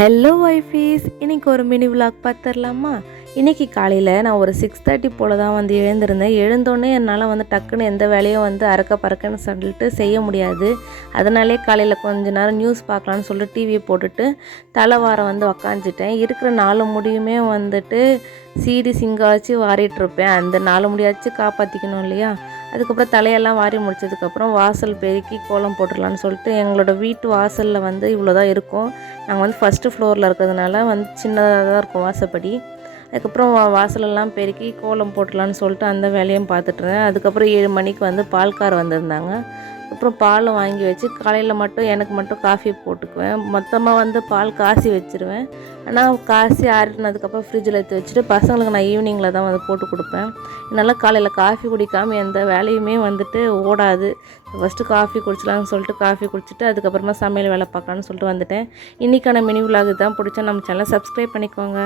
Hello வைஃபீஸ், இன்றைக்கி ஒரு mini vlog பார்த்துடலாமா? இன்றைக்கி காலையில் நான் ஒரு 6:30 போல் தான் எழுந்திருந்தேன். எழுந்தோடனே என்னால் டக்குன்னு எந்த வேலையும் அறக்க பறக்கன்னு சொல்லிட்டு செய்ய முடியாது. அதனாலே காலையில் கொஞ்ச நேரம் நியூஸ் பார்க்கலான்னு சொல்லிட்டு டிவியை போட்டுட்டு தலைவாரம் உக்காந்துட்டேன். இருக்கிற 4 முடியுமே சீடி சிங்கா வச்சு வாரிட்டுருப்பேன். அந்த 4 முடியாச்சும் காப்பாற்றிக்கணும் இல்லையா? அதுக்கப்புறம் தலையெல்லாம் வாரி முடிச்சதுக்கப்புறம் வாசல் பெருக்கி கோலம் போட்டுடலான்னு சொல்லிட்டு எங்களோட வீட்டு வாசலில் இவ்வளோ தான் இருக்கும். நாங்கள் ஃபஸ்ட்டு ஃப்ளோரில் இருக்கிறதுனால சின்னதாக தான் இருக்கும் வாசப்படி. அதுக்கப்புறம் வாசலெல்லாம் பெருக்கி கோலம் போட்டுடலான்னு சொல்லிட்டு அந்த வேலையும் பார்த்துட்ருந்தேன். அதுக்கப்புறம் 7 மணிக்கு பால்கார் வந்திருந்தாங்க. அப்புறம் பால் வாங்கி வச்சு காலையில் மட்டும் எனக்கு மட்டும் காஃபி போட்டுக்குவேன். மொத்தமாக பால் காசி வச்சுருவேன். ஆனால் காசி ஆறினதுக்கப்புறம் ஃப்ரிட்ஜில் எடுத்து வச்சுட்டு பசங்களுக்கு நான் ஈவினிங்கில் தான் போட்டு கொடுப்பேன். என்னால் காலையில் காஃபி குடிக்காமல் எந்த வேலையுமே ஓடாது. ஃபஸ்ட்டு காஃபி குடிச்சலான்னு சொல்லிட்டு காஃபி குடிச்சிட்டு அதுக்கப்புறமா சமையல் வேலை பார்க்கலான்னு சொல்லிட்டு வந்துட்டேன். இன்றைக்கான மினி விலாக் தான். பிடிச்சா நம்ம சேனலை சப்ஸ்கிரைப் பண்ணிக்கோங்க.